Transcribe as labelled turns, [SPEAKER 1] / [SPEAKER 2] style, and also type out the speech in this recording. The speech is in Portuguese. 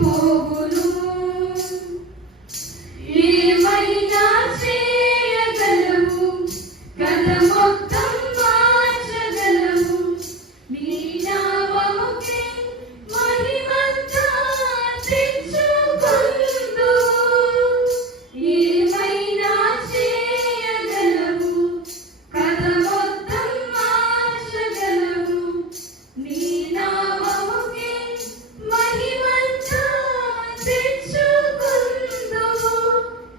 [SPEAKER 1] pouco